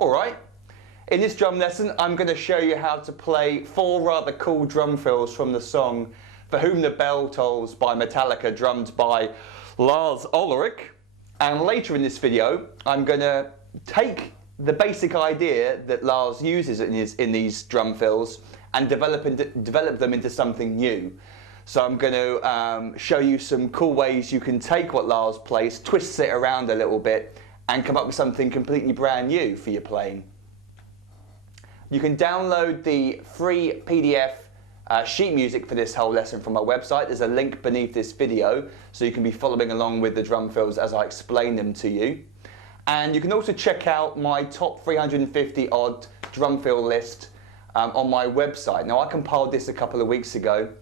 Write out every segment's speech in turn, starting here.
Alright, in this drum lesson I'm going to show you how to play 4 rather cool drum fills from the song For Whom the Bell Tolls by Metallica, drummed by Lars Ulrich. And later in this video I'm going to take the basic idea that Lars uses in these drum fills and develop them into something new. So I'm going to show you some cool ways you can take what Lars plays, twist it around a little bit, and come up with something completely brand new for your playing. You can download the free PDF sheet music for this whole lesson from my website. There's a link beneath this video, so you can be following along with the drum fills as I explain them to you. And you can also check out my top 350 odd drum fill list on my website. Now, I compiled this a couple of weeks ago,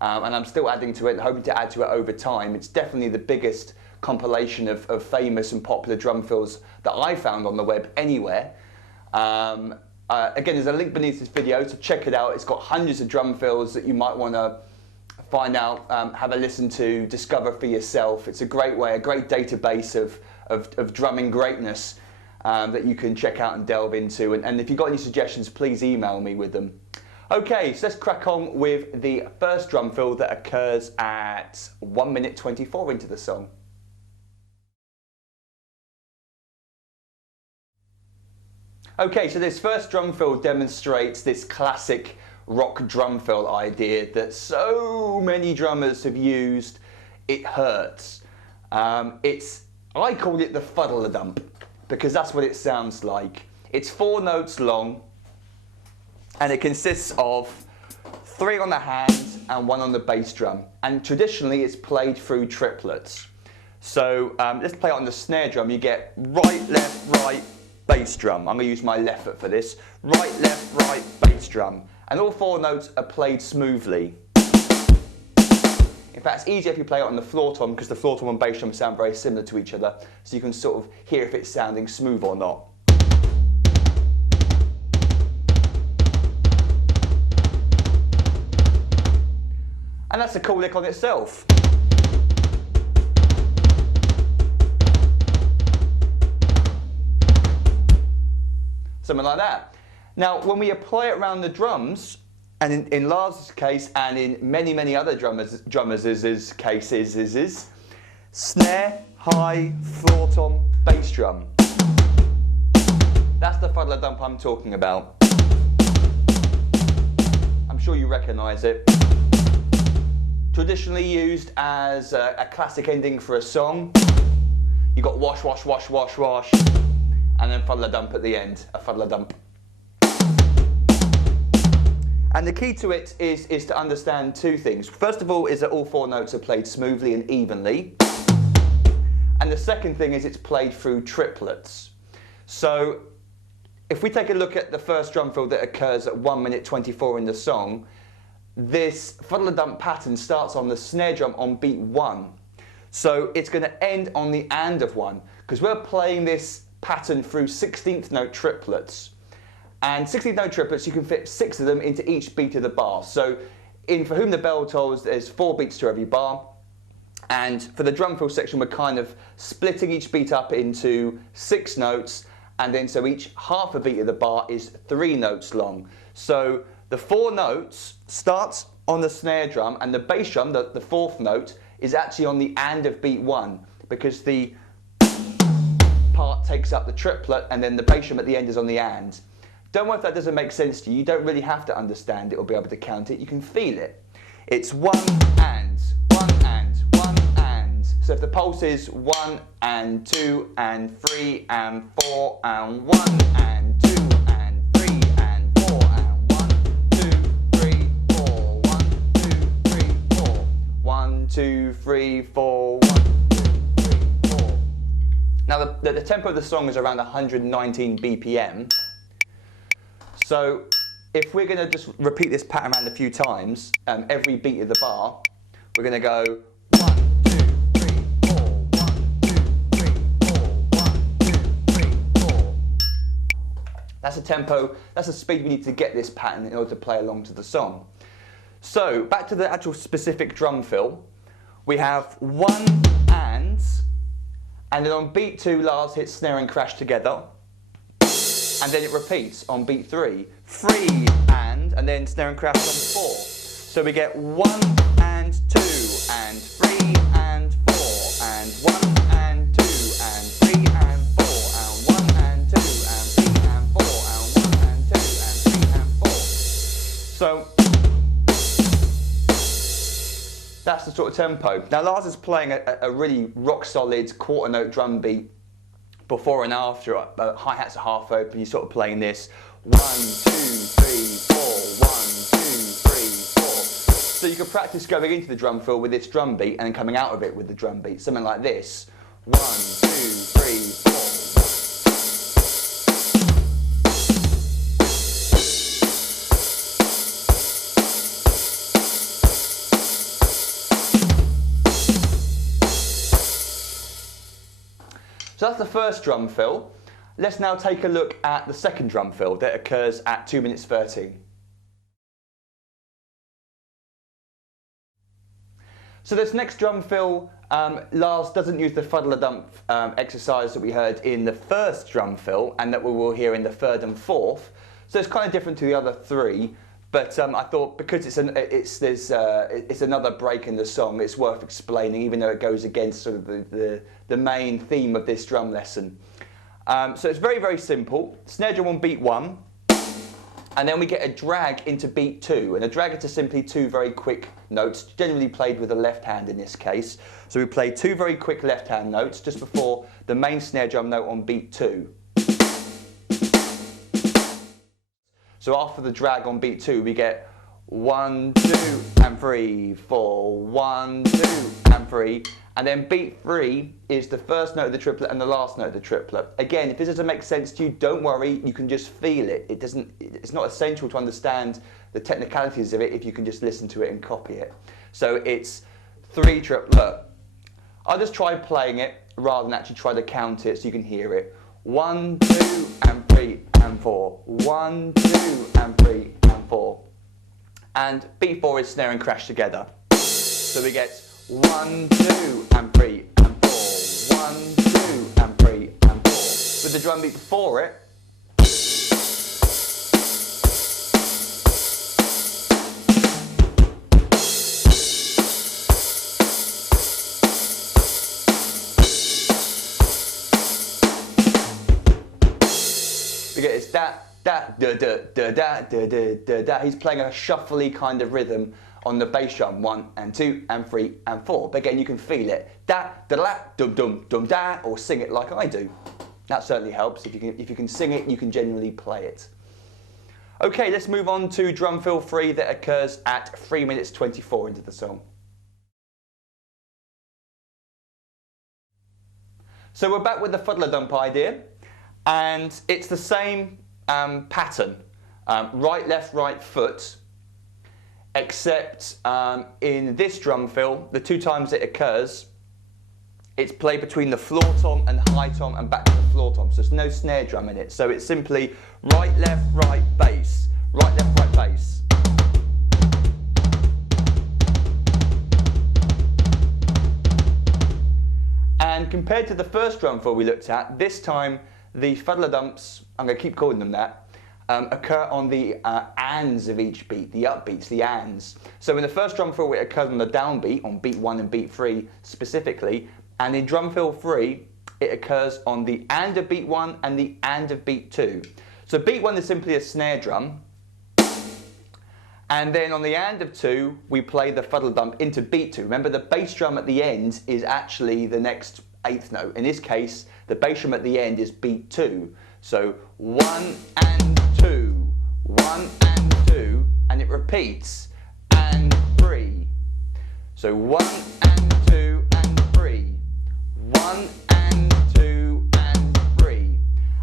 and I'm still adding to it, hoping to add to it over time. It's definitely the biggest compilation of famous and popular drum fills that I found on the web anywhere. Again, there's a link beneath this video, so check it out. It's got hundreds of drum fills that you might want to find out, have a listen to, discover for yourself. It's a great way, a great database of drumming greatness that you can check out and delve into. And if you've got any suggestions, please email me with them. Okay, so let's crack on with the first drum fill that occurs at 1 minute 24 into the song. Okay, so this first drum fill demonstrates this classic rock drum fill idea that so many drummers have used. It hurts. I call it the fuddle-a-dump because that's what it sounds like. It's 4 notes long and it consists of 3 on the hands and 1 on the bass drum. And traditionally it's played through triplets. So let's play it on the snare drum. You get right, left, right, bass drum. I'm going to use my left foot for this. Right, left, right, bass drum. And all 4 notes are played smoothly. In fact, it's easier if you play it on the floor tom, because the floor tom and bass drum sound very similar to each other, so you can sort of hear if it's sounding smooth or not. And that's a cool lick on itself. Something like that. Now, when we apply it around the drums, and in Lars' case, and in many, many other drummers' cases, snare, hi, floor tom, bass drum. That's the fuddle-a-dump I'm talking about. I'm sure you recognise it. Traditionally used as a classic ending for a song. You got wash, wash, wash, wash, wash, and then fuddle-a-dump at the end, a fuddle-a-dump. And the key to it is to understand 2 things. First of all is that all 4 notes are played smoothly and evenly. And the second thing is it's played through triplets. So if we take a look at the first drum fill that occurs at 1 minute 24 in the song, this fuddle-a-dump pattern starts on the snare drum on beat 1. So it's going to end on the and of 1, because we're playing this pattern through 16th note triplets. And 16th note triplets, you can fit 6 of them into each beat of the bar. So in For Whom the Bell Tolls, there's 4 beats to every bar. And for the drum fill section, we're kind of splitting each beat up into 6 notes. And then so each half a beat of the bar is 3 notes long. So the 4 notes starts on the snare drum, and the bass drum, the 4th note, is actually on the and of beat 1, because the part takes up the triplet, and then the bass drum at the end is on the and. Don't worry if that doesn't make sense to you. You don't really have to understand it or be able to count it. You can feel it. It's 1 and, 1 and, 1 and. So if the pulse is 1 and 2 and 3 and 4 and 1 and 2 and 3 and 4 and 1, 2, 3, 4, 1, 2, 3, 4, 1, 2, 3, 4, 1, 2, 3, 4. Now the tempo of the song is around 119 BPM. So if we're going to just repeat this pattern around a few times, every beat of the bar, we're going to go 1, 2, 3, 4, 1, 2, 3, 4, 1, 2, 3, 4. That's a tempo, that's the speed we need to get this pattern in order to play along to the song. So back to the actual specific drum fill. We have 1 and then on beat 2, Lars hits snare and crash together. and then it repeats on beat 3. 3 and then snare and crash on 4. So we get 1 and 2 and 3 and 4 and 1 and 2 and 3 and 4 and 1 and 2 and 3 and 4 and 1 and 2 and 3 and 4. So that's the sort of tempo. Now Lars is playing a really rock solid quarter note drum beat before and after. Hi-hats are half open, you're sort of playing this 1, 2, 3, 4, 1, 2, 3, 4. So you can practice going into the drum fill with this drum beat and then coming out of it with the drum beat. Something like this. 1, 2, 3, 4. So that's the first drum fill. Let's now take a look at the second drum fill that occurs at 2 minutes 13. So this next drum fill, Lars doesn't use the fuddle-a-dump exercise that we heard in the first drum fill and that we will hear in the third and fourth. So it's kind of different to the other three, but I thought because it's another break in the song, it's worth explaining, even though it goes against sort of the main theme of this drum lesson. So it's very, very simple. Snare drum on beat 1, and then we get a drag into beat 2, and a drag is simply 2 very quick notes, generally played with the left hand in this case. So we play 2 very quick left hand notes just before the main snare drum note on beat 2. So after the drag on beat 2, we get 1, 2 and 3, 4, 1, 2 and 3. And then beat 3 is the first note of the triplet and the last note of the triplet. Again, if this doesn't make sense to you, don't worry, you can just feel it. It's not essential to understand the technicalities of it if you can just listen to it and copy it. So it's 3 triplet. I'll just try playing it rather than actually try to count it so you can hear it. 1, 2 and 3 and 4. 1, 2 and 3 and 4. And beat 4 is snare and crash together. So we get 1, 2 and 3 and 4. 1, 2 and 3 and 4. With the drum beat before it. We get this da da da da da da da da da. He's playing a shuffly kind of rhythm on the bass drum, 1 and 2 and 3 and 4. But again, you can feel it. Da da da dum dum dum da, or sing it like I do. That certainly helps. If you can sing it, you can genuinely play it. Okay, let's move on to drum fill 3 that occurs at 3 minutes 24 into the song. So we're back with the fuddle-a-dump idea, and it's the same pattern, right, left, right foot, except in this drum fill, the 2 times it occurs, it's played between the floor tom and high tom and back to the floor tom, so there's no snare drum in it. So it's simply right, left, right, bass, right, left, right, bass. And compared to the first drum fill we looked at, this time the fuddle-a-dumps, I'm going to keep calling them that, occur on the ands of each beat, the upbeats, the ands. So in the first drum fill it occurs on the downbeat, on beat 1 and beat 3 specifically, and in drum fill 3 it occurs on the and of beat 1 and the and of beat 2. So beat 1 is simply a snare drum, and then on the and of 2 we play the fuddle-dump into beat 2. Remember, the bass drum at the end is actually the next 8th note. In this case, the bass drum at the end is beat 2. So 1 and 2, 1 and 2, and it repeats, and 3. So 1 and 2 and 3, 1 and 2 and 3.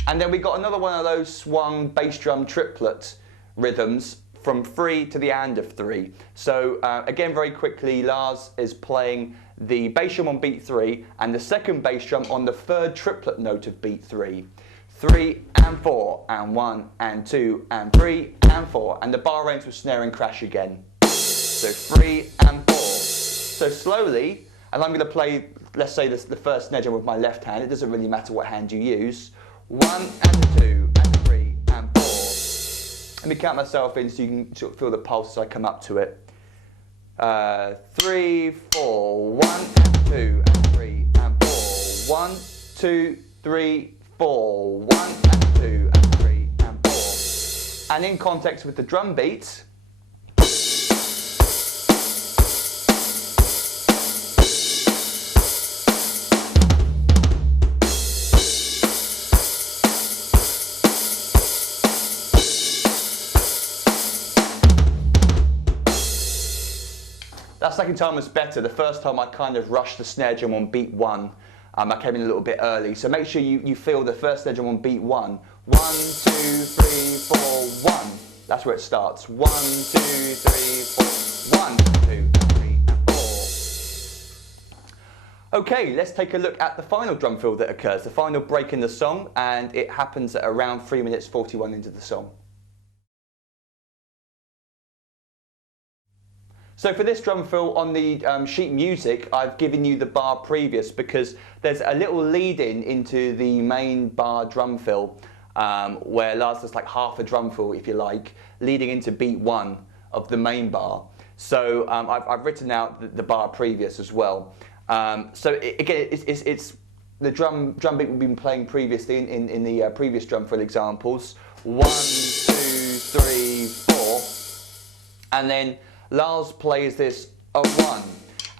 And then we got another one of those swung bass drum triplet rhythms from 3 to the and of 3. So again, very quickly, Lars is playing the bass drum on beat 3 and the second bass drum on the third triplet note of beat 3. 3 and 4 and 1 and 2 and 3 and 4, and the bar ends with snare and crash again. So 3 and 4. So slowly, and I'm going to play, let's say the first snare drum with my left hand. It doesn't really matter what hand you use. 1 and 2 and 3 Let me count myself in so you can sort of feel the pulse as I come up to it. 3, 4, 1 and 2 and 3 and 4. 1, 2, 3, 4. 1 and 2 and 3 and 4. And in context with the drum beat, that second time was better. The first time I kind of rushed the snare drum on beat 1. I came in a little bit early. So make sure you feel the first snare drum on beat 1. 1, 2, 3, 4, 1. That's where it starts. 1, 2, 3, 4. 1, 2, 3, and 4. Okay, let's take a look at the final drum fill that occurs, the final break in the song, and it happens at around 3 minutes 41 into the song. So for this drum fill on the sheet music, I've given you the bar previous because there's a little lead-in into the main bar drum fill where Lars does like half a drum fill, if you like, leading into beat 1 of the main bar. So I've written out the bar previous as well. Again, it's the drum beat we've been playing previously in the previous drum fill examples. 1, 2, 3, 4, and then Lars plays this a 1,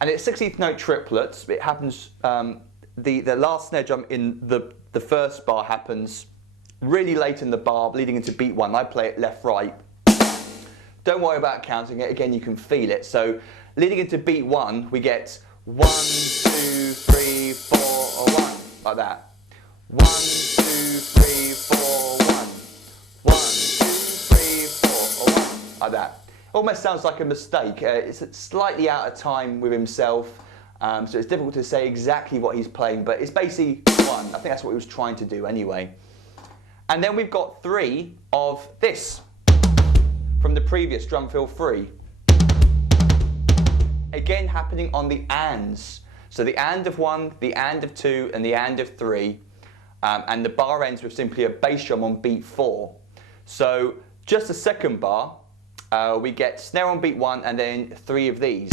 and it's 16th note triplets. It happens, the last snare drum in the first bar happens really late in the bar, leading into beat 1. I play it left, right. Don't worry about counting it, again you can feel it. So leading into beat 1, we get 1, 2, 3, 4, or 1, like that. 1, 2, 3, 4, 1. 1, 2, 3, 4, or 1, like that. Almost sounds like a mistake. It's slightly out of time with himself, so it's difficult to say exactly what he's playing, but it's basically 1. I think that's what he was trying to do anyway. And then we've got 3 of this from the previous drum fill 3. Again happening on the ands. So the and of 1, the and of 2, and the and of 3. And the bar ends with simply a bass drum on beat 4. So just the second bar, we get snare on beat 1 and then 3 of these,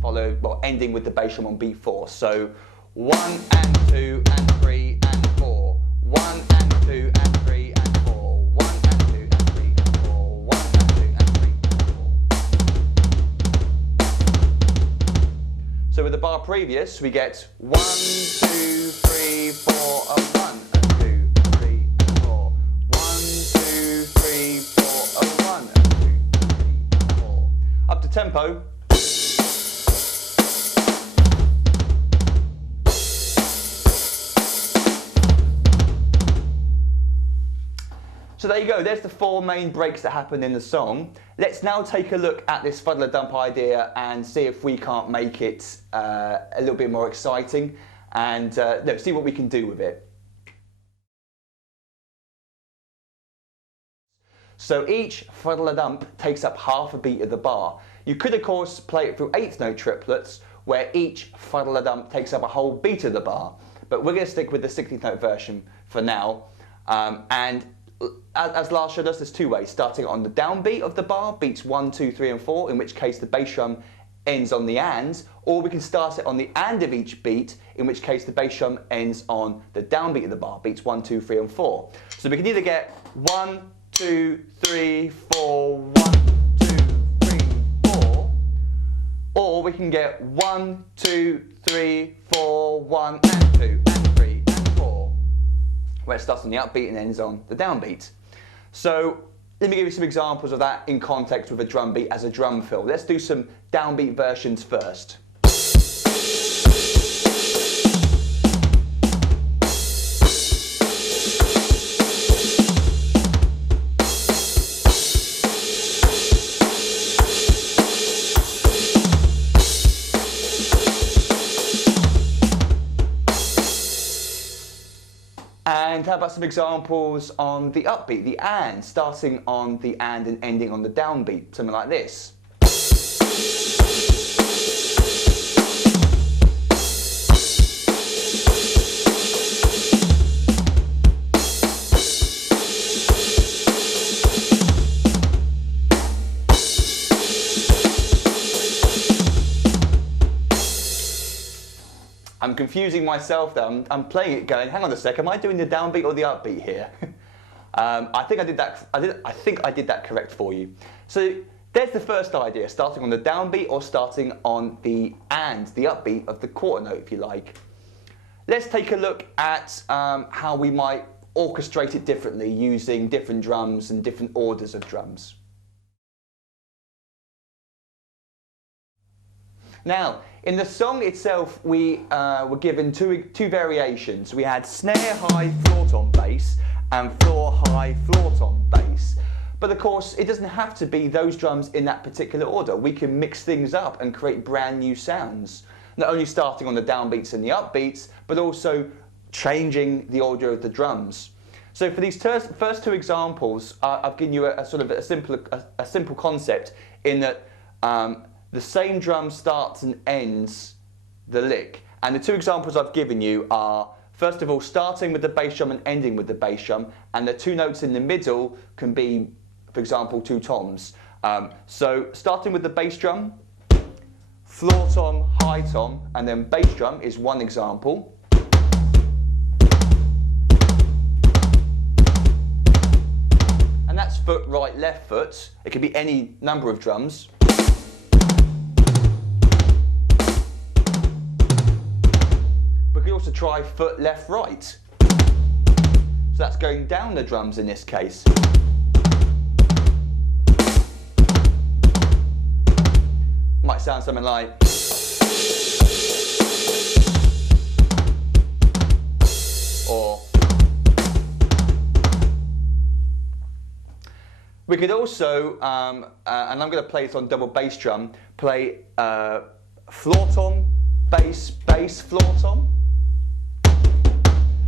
followed, well, ending with the bass drum on beat 4. So 1 and 2 and 3 and 4. 1 and 2 and 3 and 4. 1 and 2 and 3 and 4. 1 and 2 and 3 and 4. So with the bar previous, we get 1, 2, 3, 4, and 1 and 2, 3 and 4. 1, 2, 3, 4, and 1 and 2. Up to tempo. So there you go, there's the 4 main breaks that happen in the song. Let's now take a look at this fuddle-a-dump idea and see if we can't make it a little bit more exciting and see what we can do with it. So each fuddle-a-dump takes up half a beat of the bar. You could of course play it through 8th note triplets where each fuddle-a-dump takes up a whole beat of the bar, but we're going to stick with the 16th note version for now. And as Lars showed us, there's 2 ways, starting on the downbeat of the bar, beats 1, 2, 3 and 4, in which case the bass drum ends on the ands, or we can start it on the and of each beat, in which case the bass drum ends on the downbeat of the bar, beats 1, 2, 3 and 4. So we can either get 1, 2, 3, 4, 1, 2, 3, 4, or we can get 1, 2, 3, 4, 1 and 2 and 3 and 4, where it starts on the upbeat and ends on the downbeat. So let me give you some examples of that in context with a drum beat as a drum fill. Let's do some downbeat versions first. And how about some examples on the upbeat, the and, starting on the and ending on the downbeat, something like this. I'm confusing myself there. I'm playing it going, hang on a sec, am I doing the downbeat or the upbeat here? I think I did that. I think I did that correct for you. So there's the first idea, starting on the downbeat or starting on the upbeat of the quarter note, if you like. Let's take a look at how we might orchestrate it differently using different drums and different orders of drums. Now, in the song itself, we were given two variations. We had snare high, floor tom bass, and floor high, floor tom bass. But of course, it doesn't have to be those drums in that particular order. We can mix things up and create brand new sounds. Not only starting on the downbeats and the upbeats, but also changing the order of the drums. So for these first two examples, I've given you a sort of a simple concept in that the same drum starts and ends the lick. And the two examples I've given you are, first of all, starting with the bass drum and ending with the bass drum, and the two notes in the middle can be, for example, two toms. So starting with the bass drum, floor tom, high tom, and then bass drum is one example. And that's foot, right, left foot. It can be any number of drums. We could also try foot, left, right. So that's going down the drums in this case. Might sound something like, or we could also, and I'm going to play it on double bass drum, play floor tom, bass, bass, floor tom.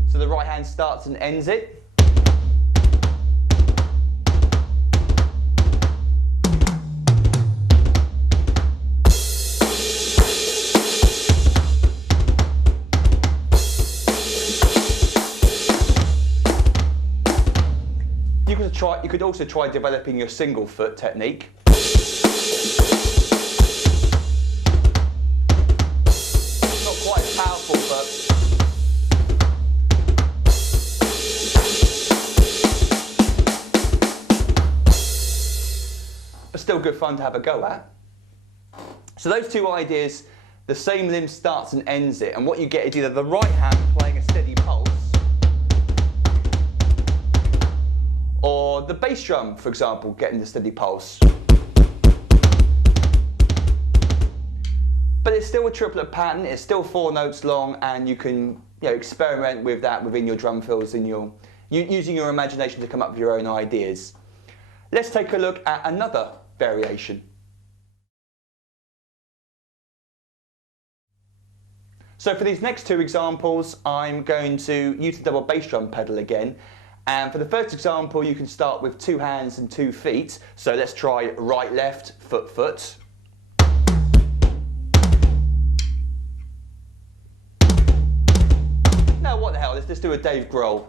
So the right hand starts and ends it. You could also try developing your single foot technique. Not quite as powerful, but still good fun to have a go at. So those two ideas, the same limb starts and ends it, and what you get is either the right hand playing a steady pulse, or the bass drum, for example, getting the steady pulse. But it's still a triplet pattern, it's still 4 notes long, and you can experiment with that within your drum fills and using your imagination to come up with your own ideas. Let's take a look at another variation. So for these next two examples, I'm going to use the double bass drum pedal again. And for the first example, you can start with 2 hands and 2 feet. So let's try right, left, foot, foot. Now what the hell, let's just do a Dave Grohl.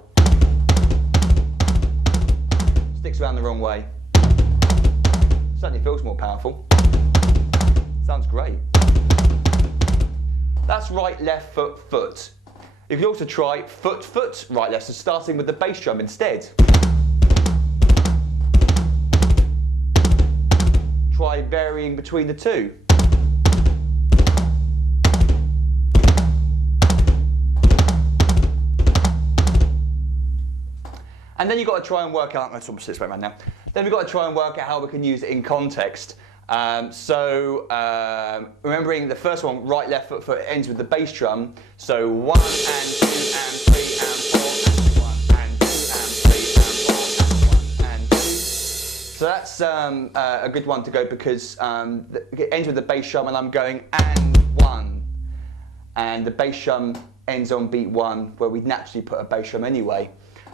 Sticks around the wrong way. Certainly feels more powerful. Sounds great. That's right, left, foot, foot. You can also try foot, foot, right, left, so starting with the bass drum instead. Try varying between the two. And then you've got to try and work out, let's almost sit right now. Then we've got to try and work out how we can use it in context. Remembering the first one, right, left, foot, foot, ends with the bass drum. So 1 and 2 and 3 and 4 and 1 and 2 and 3 and 4 and 1 and 2. So that's a good one to go because it ends with the bass drum and I'm going and 1. And the bass drum ends on beat 1 where we'd naturally put a bass drum anyway.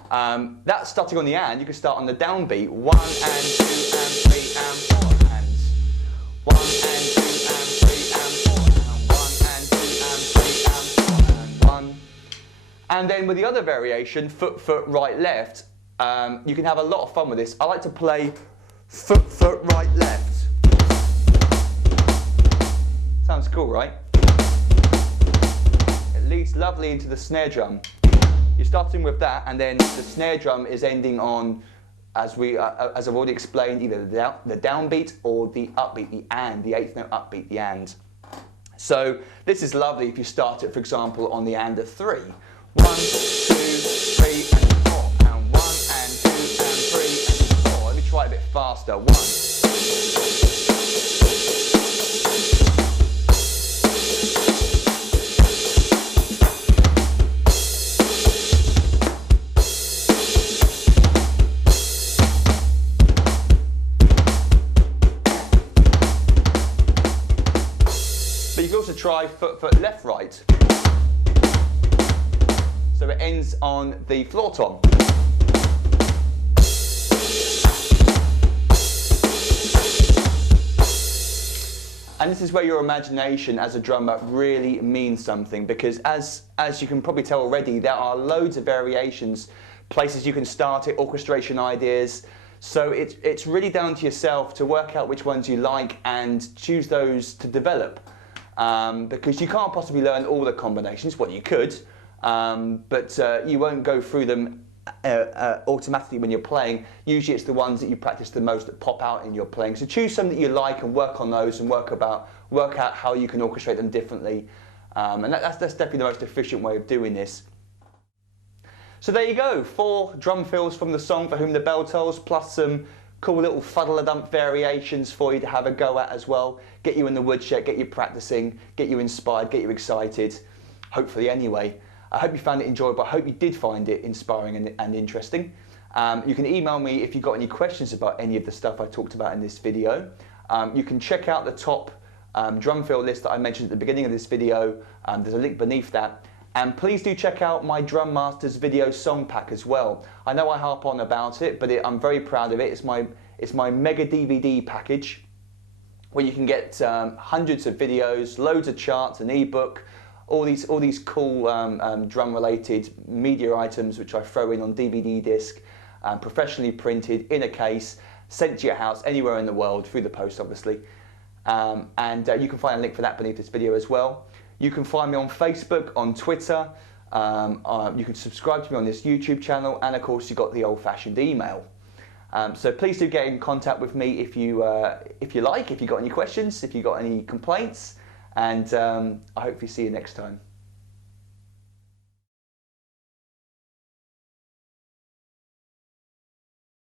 That's starting on the and. You can start on the downbeat. 1 and 2 and 3 and 4 hands. 1 and 2 and 3 and 4 and 1 and 2 and 3 and 4 and 1. And then with the other variation, foot, foot, right, left, you can have a lot of fun with this. I like to play foot, foot, right, left. Sounds cool, right? leads lovely into the snare drum. You're starting with that, and then the snare drum is ending on, as I've already explained, either the downbeat or the upbeat, the and, the eighth note upbeat, the and. So this is lovely if you start it, for example, on the and at 3. 1, 2, 3, and 4, and 1, and 2, and 3, and 4. Let me try it a bit faster. 1. But you can also try foot, foot, left, right. So it ends on the floor tom. And this is where your imagination as a drummer really means something, because as you can probably tell already, there are loads of variations, places you can start it, orchestration ideas. So it's really down to yourself to work out which ones you like and choose those to develop. Because you can't possibly learn all the combinations. Well, you could, but you won't go through them automatically when you're playing. Usually it's the ones that you practice the most that pop out in your playing. So choose some that you like and work on those and work out how you can orchestrate them differently. And that's definitely the most efficient way of doing this. So there you go, 4 drum fills from the song For Whom the Bell Tolls, plus some cool little fuddle-a-dump variations for you to have a go at as well. Get you in the woodshed, get you practicing, get you inspired, get you excited. Hopefully anyway. I hope you found it enjoyable. I hope you did find it inspiring and interesting. You can email me if you've got any questions about any of the stuff I talked about in this video. You can check out the top drum fill list that I mentioned at the beginning of this video. There's a link beneath that. And please do check out my Drum Masters video song pack as well. I know I harp on about it, but I'm very proud of it. It's my mega DVD package where you can get hundreds of videos, loads of charts, an ebook, all these cool drum-related media items which I throw in on DVD disc, professionally printed in a case, sent to your house anywhere in the world through the post, obviously. And you can find a link for that beneath this video as well. You can find me on Facebook, on Twitter. You can subscribe to me on this YouTube channel, and of course you've got the old-fashioned email. So please do get in contact with me if you like, if you've got any questions, if you've got any complaints, and I hope to see you next time.